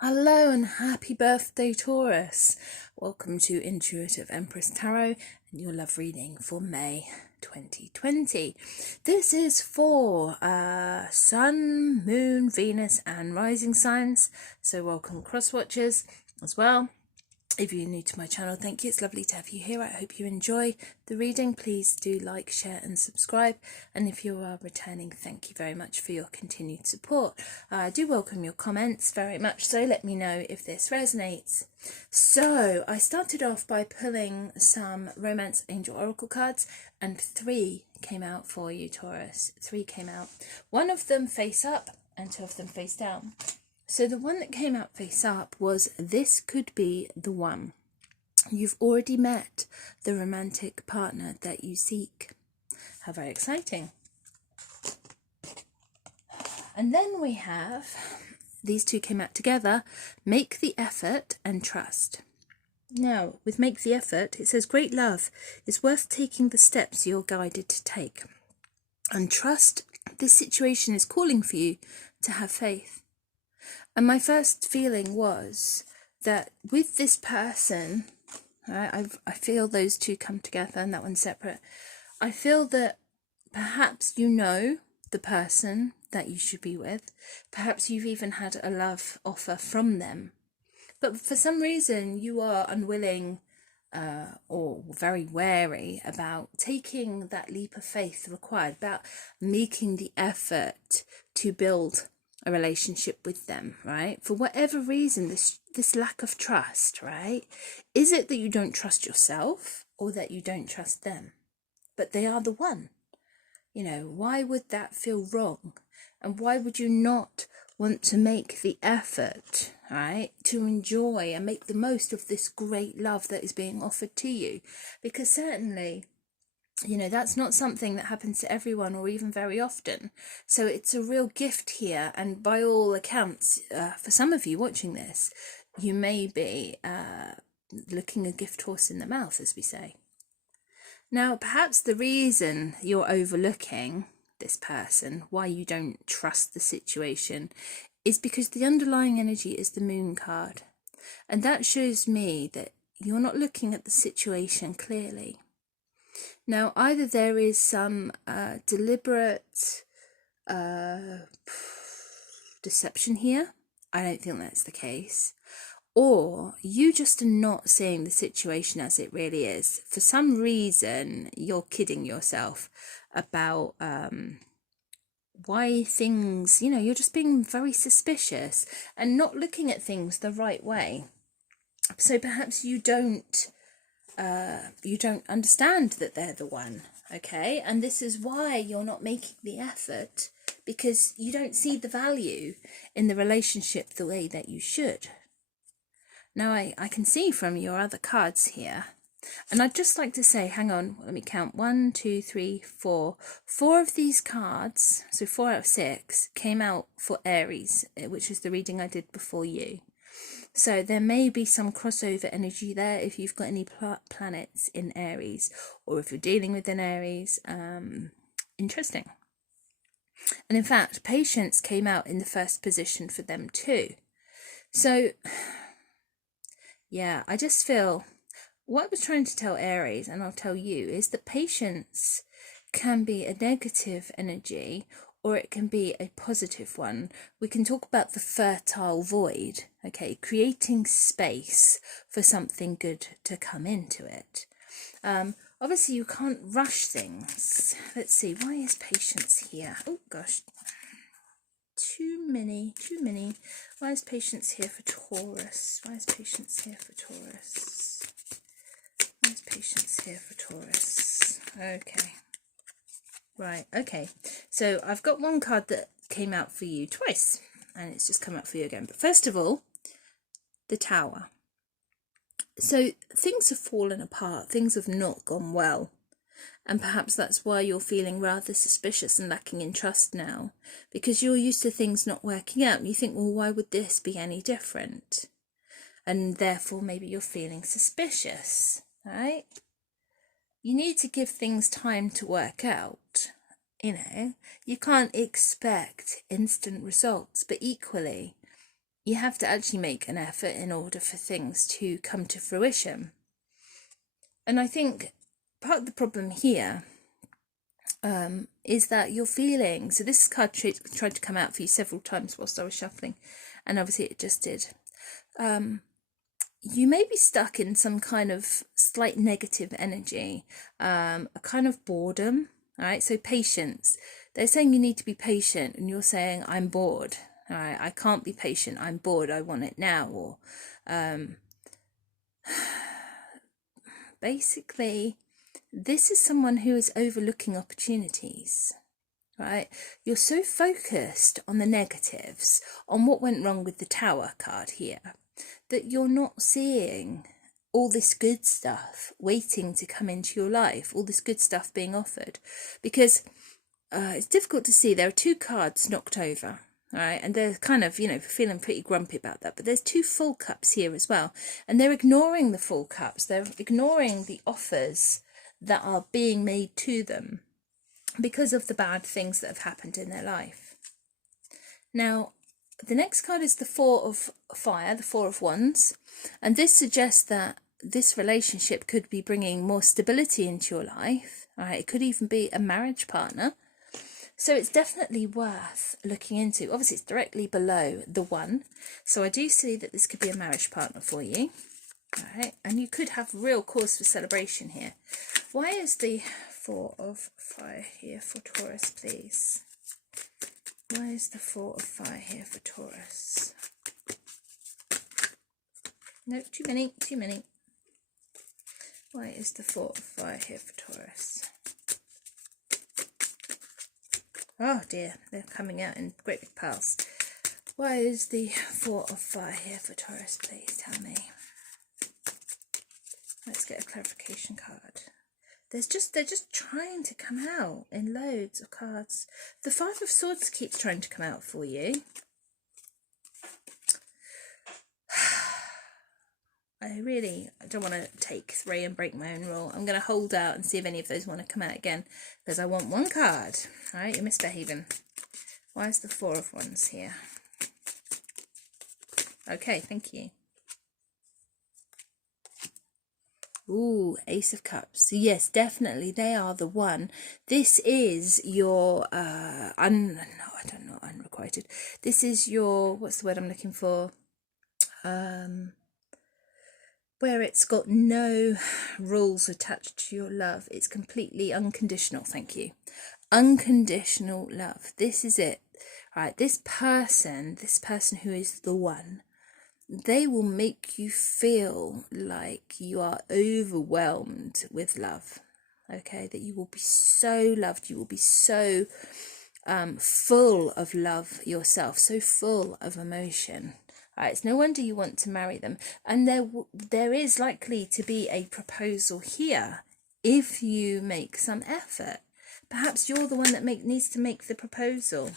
Hello and happy birthday, Taurus. Welcome to Intuitive Empress Tarot and your love reading for May 2020. This is for Sun, Moon, Venus and Rising signs. So welcome cross watchers as well. If you're new to my channel, thank you. It's lovely to have you here. I hope you enjoy the reading. Please do like, share and subscribe. And if you are returning, thank you very much for your continued support. I do welcome your comments very much, so let me know if this resonates. So I started off by pulling some Romance Angel Oracle cards and 3 came out for you, Taurus. 3 came out. 1 of them face up and 2 of them face down. So the one that came out face up was this could be the one. You've already met the romantic partner that you seek. How very exciting. And then we have, these 2 came out together, make the effort and trust. Now, with make the effort, it says great love is worth taking the steps you're guided to take. And trust, this situation is calling for you to have faith. And my first feeling was that with this person, I feel those 2 come together and that one's separate. I feel that perhaps you know the person that you should be with. Perhaps you've even had a love offer from them. But for some reason you are unwilling or very wary about taking that leap of faith required, about making the effort to build a relationship with them, right? For whatever reason, this lack of trust, right? Is it that you don't trust yourself or that you don't trust them? But they are the one. You know, why would that feel wrong? And why would you not want to make the effort, right, to enjoy and make the most of this great love that is being offered to you? Because certainly, you know, that's not something that happens to everyone or even very often. So it's a real gift here. And by all accounts, for some of you watching this, you may be looking a gift horse in the mouth, as we say. Now, perhaps the reason you're overlooking this person, why you don't trust the situation, is because the underlying energy is the Moon card. And that shows me that you're not looking at the situation clearly. Now, either there is some deliberate deception here. I don't think that's the case. Or you just are not seeing the situation as it really is. For some reason, you're kidding yourself about why things, you know, you're just being very suspicious and not looking at things the right way. So perhaps you don't understand that they're the one, okay? And this is why you're not making the effort, because you don't see the value in the relationship the way that you should. Now, I can see from your other cards here, and I'd just like to say, hang on, let me count, 1, 2, 3, 4. 4 of these cards, so 4 out of 6, came out for Aries, which is the reading I did before you. So there may be some crossover energy there if you've got any planets in Aries, or if you're dealing with an Aries. Interesting. And in fact, Patience came out in the first position for them too. So, yeah, I just feel what I was trying to tell Aries, and I'll tell you, is that Patience can be a negative energy or it can be a positive one. We can talk about the fertile void, okay, creating space for something good to come into it. Obviously, you can't rush things. Let's see, why is Patience here? Oh, gosh. Too many. Why is Patience here for Taurus? Why is Patience here for Taurus? Why is Patience here for Taurus? Okay. Right, okay. So I've got one card that came out for you twice, and it's just come out for you again. But first of all, the Tower. So things have fallen apart. Things have not gone well. And perhaps that's why you're feeling rather suspicious and lacking in trust now, because you're used to things not working out. And you think, well, why would this be any different? And therefore, maybe you're feeling suspicious, right? You need to give things time to work out. You know, you can't expect instant results, but equally, you have to actually make an effort in order for things to come to fruition. And I think part of the problem here is that you're feeling, so this card tried to come out for you several times whilst I was shuffling, and obviously it just did. You may be stuck in some kind of slight negative energy, a kind of boredom. All right, so patience. They're saying you need to be patient, and you're saying, I'm bored. All right, I can't be patient. I'm bored. I want it now. Or basically, this is someone who is overlooking opportunities. Right? You're so focused on the negatives, on what went wrong with the Tower card here, that you're not seeing all this good stuff waiting to come into your life, all this good stuff being offered. Because it's difficult to see. There are 2 cards knocked over, right? And they're kind of, you know, feeling pretty grumpy about that. But there's 2 full cups here as well. And they're ignoring the full cups. They're ignoring the offers that are being made to them because of the bad things that have happened in their life. Now, the next card is the 4 of Fire, the 4 of Wands. And this suggests that this relationship could be bringing more stability into your life. Right? It could even be a marriage partner. So it's definitely worth looking into. Obviously, it's directly below the 1. So I do see that this could be a marriage partner for you. All right, and you could have real cause for celebration here. Why is the 4 of Fire here for Taurus, please? Why is the 4 of Fire here for Taurus? No, too many. Why is the 4 of Fire here for Taurus? Oh dear, they're coming out in great big piles. Why is the 4 of Fire here for Taurus, please tell me? Let's get a clarification card. They're just trying to come out in loads of cards. The 5 of Swords keeps trying to come out for you. I don't want to take 3 and break my own rule. I'm going to hold out and see if any of those want to come out again, because I want 1 card. All right, you're misbehaving. Why is the 4 of Wands here? Okay, thank you. Ooh, Ace of Cups. So yes, definitely they are the one. This is your unrequited. This is your, what's the word I'm looking for? Where it's got no rules attached to your love. It's completely unconditional. Thank you. Unconditional love. This is it. Right, this person who is the one, they will make you feel like you are overwhelmed with love. Okay, that you will be so loved, you will be so full of love yourself, so full of emotion. Right, it's no wonder you want to marry them. And there is likely to be a proposal here if you make some effort. Perhaps you're the one that needs to make the proposal.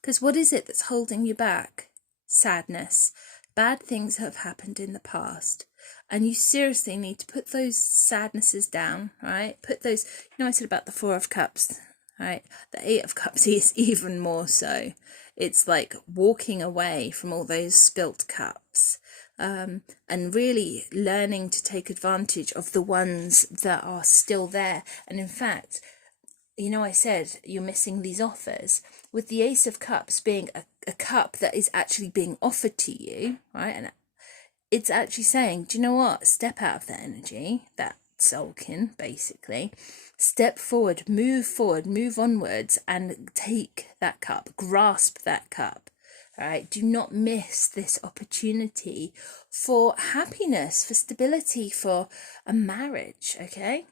Because what is it that's holding you back? Sadness. Bad things have happened in the past. And you seriously need to put those sadnesses down, right? Put those, I said about the 4 of Cups, right? The 8 of Cups is even more so. It's like walking away from all those spilt cups, and really learning to take advantage of the ones that are still there. And in fact, I said you're missing these offers, with the Ace of Cups being a cup that is actually being offered to you, right? And it's actually saying, do you know what? Step out of that energy, that sulking, basically. Step forward, move onwards, and take that cup, grasp that cup. All right, do not miss this opportunity for happiness, for stability, for a marriage, okay?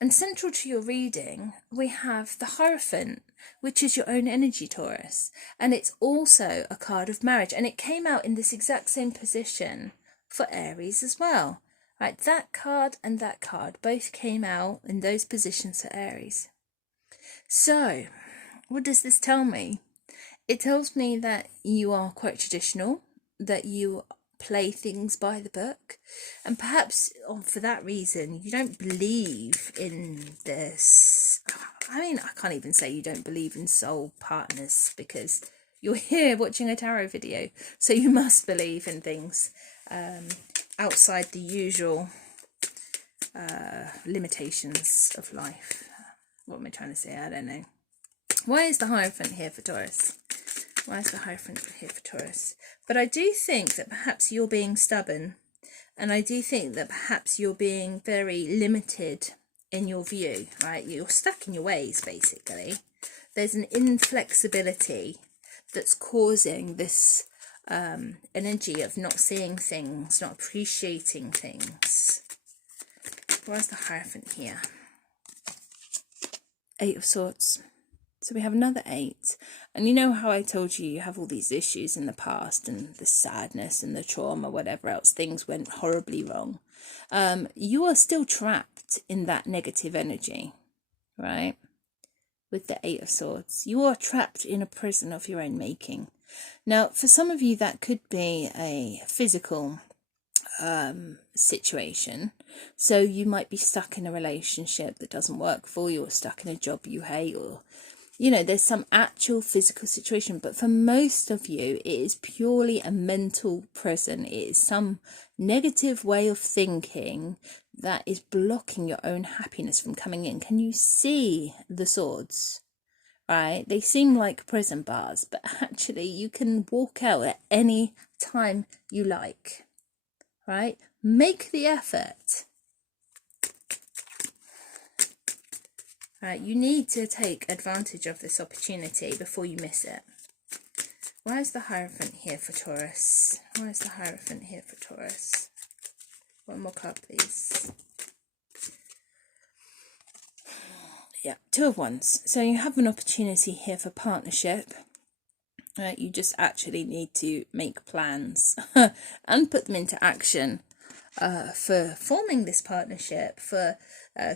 And central to your reading, we have the Hierophant, which is your own energy, Taurus. And it's also a card of marriage. And it came out in this exact same position for Aries as well. Right, that card and that card both came out in those positions for Aries. So, what does this tell me? It tells me that you are quite traditional, that you play things by the book, and perhaps for that reason you don't believe in this. I mean, I can't even say you don't believe in soul partners, because You're here watching a tarot video, so you must believe in things outside the usual limitations of life. What am I trying to say? I don't know. Why is the Hierophant here for Taurus? Why is the Hierophant here for Taurus? But I do think that perhaps you're being stubborn, and I do think that perhaps you're being very limited in your view, right? You're stuck in your ways, basically. There's an inflexibility that's causing this energy of not seeing things, not appreciating things. Where's the Hierophant here? 8 of Swords. So we have another 8. And you know how I told you have all these issues in the past and the sadness and the trauma, whatever else, things went horribly wrong. You are still trapped in that negative energy, right? With the 8 of Swords. You are trapped in a prison of your own making. Now, for some of you, that could be a physical situation. So you might be stuck in a relationship that doesn't work for you, or stuck in a job you hate, or you know, there's some actual physical situation. But for most of you, it is purely a mental prison. It is some negative way of thinking that is blocking your own happiness from coming in. Can you see the swords? Right? They seem like prison bars, but actually you can walk out at any time you like. Right? Make the effort. Right, you need to take advantage of this opportunity before you miss it. Why is the Hierophant here for Taurus? Why is the Hierophant here for Taurus? One more card, please. Yeah, 2 of Wands. So you have an opportunity here for partnership. Right, you just actually need to make plans and put them into action for forming this partnership, for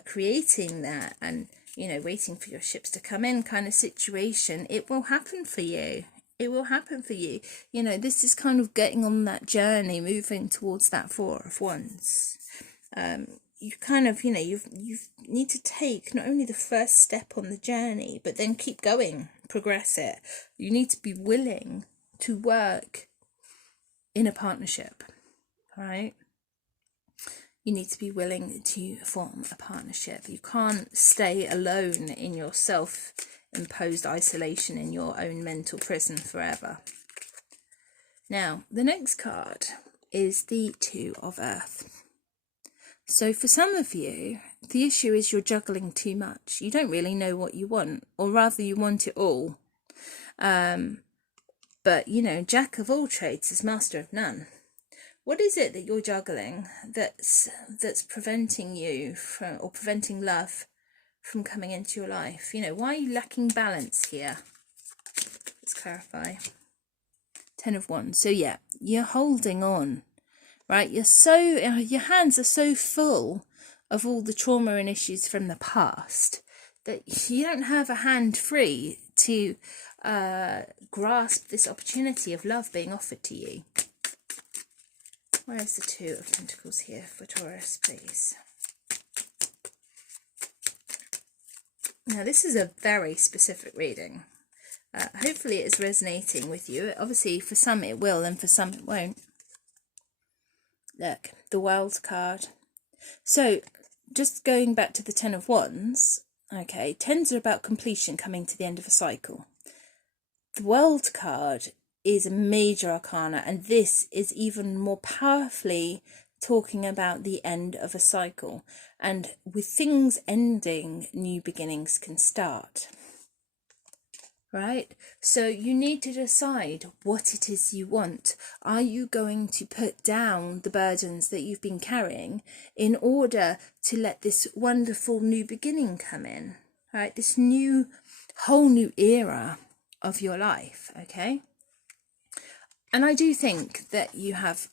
creating that, and you know, waiting for your ships to come in kind of situation. It will happen for you. It will happen for you. You know, this is kind of getting on that journey, moving towards that 4 of Wands. You kind of, you know, you need to take not only the first step on the journey, but then keep going, progress it. You need to be willing to work in a partnership, right? You need to be willing to form a partnership. You can't stay alone in your self-imposed isolation in your own mental prison forever. Now, the next card is the 2 of Earth. So for some of you, the issue is you're juggling too much. You don't really know what you want, or rather you want it all. But, you know, Jack of all trades is master of none. What is it that you're juggling that's preventing you from, or preventing love from coming into your life? You know, why are you lacking balance here? Let's clarify. 10 of Wands. So yeah, you're holding on, right? You're so, your hands are so full of all the trauma and issues from the past that you don't have a hand free to grasp this opportunity of love being offered to you. Where is the 2 of Pentacles here for Taurus, please? Now, this is a very specific reading. Hopefully it's resonating with you. Obviously, for some it will and for some it won't. Look, the World card. So, just going back to the 10 of Wands, okay, 10s are about completion, coming to the end of a cycle. The World card is a major arcana, and this is even more powerfully talking about the end of a cycle. And with things ending, new beginnings can start. Right? So you need to decide what it is you want. Are you going to put down the burdens that you've been carrying in order to let this wonderful new beginning come in? Right? This whole new era of your life, okay? And I do think that you have,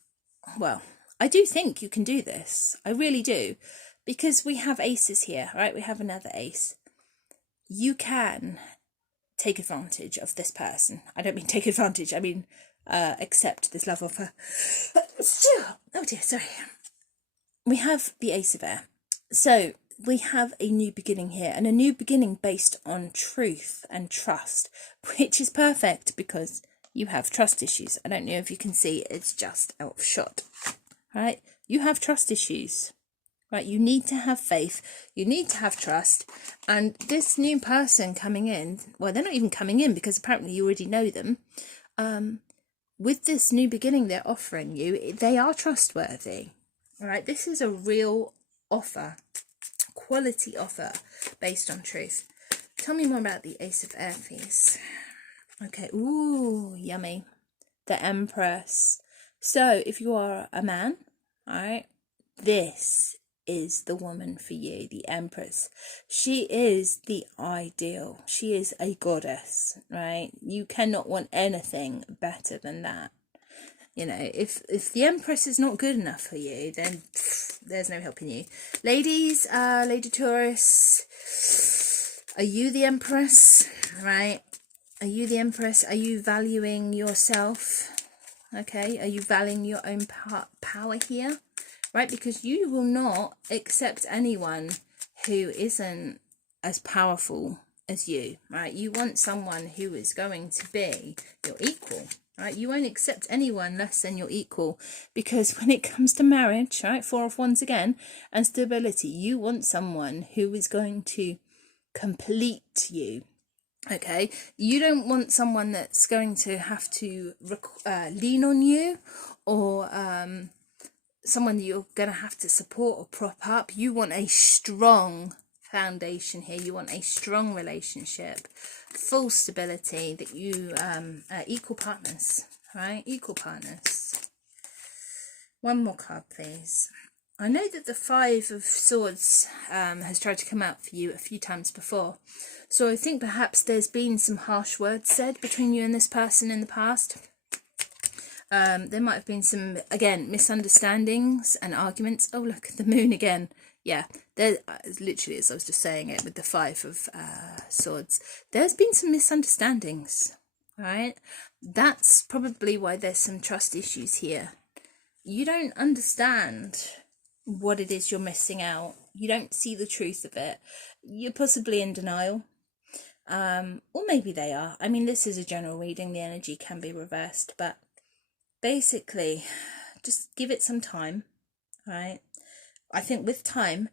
well, I do think you can do this. I really do. Because we have aces here, right? We have another ace. You can take advantage of this person. I don't mean take advantage, I mean accept this love offer. Oh dear, sorry. We have the Ace of Air. So we have a new beginning here, and a new beginning based on truth and trust, which is perfect because you have trust issues. I don't know if you can see, it's just out of shot. Right? You have trust issues. Right? You need to have faith. You need to have trust. And this new person coming in, well, they're not even coming in because apparently you already know them. With this new beginning they're offering you, they are trustworthy. All right? This is a real offer. Quality offer based on truth. Tell me more about the Ace of Air, please. Okay. Ooh, yummy. The Empress. So if you are a man, all right, this is the woman for you, the Empress. She is the ideal. She is a goddess, right? You cannot want anything better than that. You know, if the Empress is not good enough for you, then there's no helping you. Ladies, Lady Taurus, are you the Empress, right? Are you the Empress? Are you valuing yourself? Okay, are you valuing your own power here? Right, because you will not accept anyone who isn't as powerful as you, right? You want someone who is going to be your equal, right? You won't accept anyone less than your equal, because when it comes to marriage, right, Four of Wands again, and stability, you want someone who is going to complete you. Okay, you don't want someone that's going to have to lean on you, or someone that you're going to have to support or prop up. You want a strong foundation here. You want a strong relationship, full stability, that you equal partners, right? Equal partners. One more card, please. I know that the Five of Swords has tried to come out for you a few times before, so I think perhaps there's been some harsh words said between you and this person in the past. There might have been some, again, misunderstandings and arguments. Oh, look, the moon again. Yeah, there, literally, as I was just saying it with the Five of Swords, there's been some misunderstandings, right? That's probably why there's some trust issues here. You don't understand what it is you're missing out. You don't see the truth of it. You're possibly in denial. Or maybe they are. I mean, this is a general reading. The energy can be reversed, but basically, just give it some time, right? I think with time,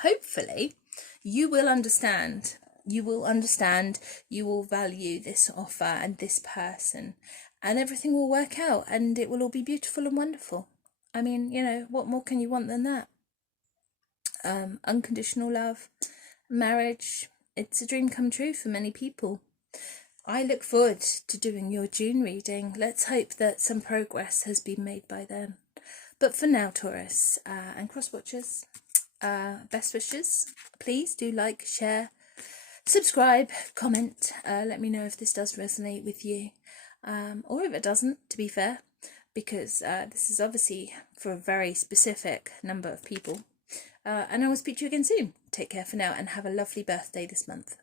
hopefully, you will understand. You will understand. You will value this offer and this person, and everything will work out, and it will all be beautiful and wonderful. I mean, you know, what more can you want than that? Unconditional love, marriage, it's a dream come true for many people. I look forward to doing your June reading. Let's hope that some progress has been made by then. But for now, Taurus and cross-watchers, best wishes. Please do like, share, subscribe, comment. Let me know if this does resonate with you. Or if it doesn't, to be fair, because this is obviously for a very specific number of people. And I will speak to you again soon. Take care for now and have a lovely birthday this month.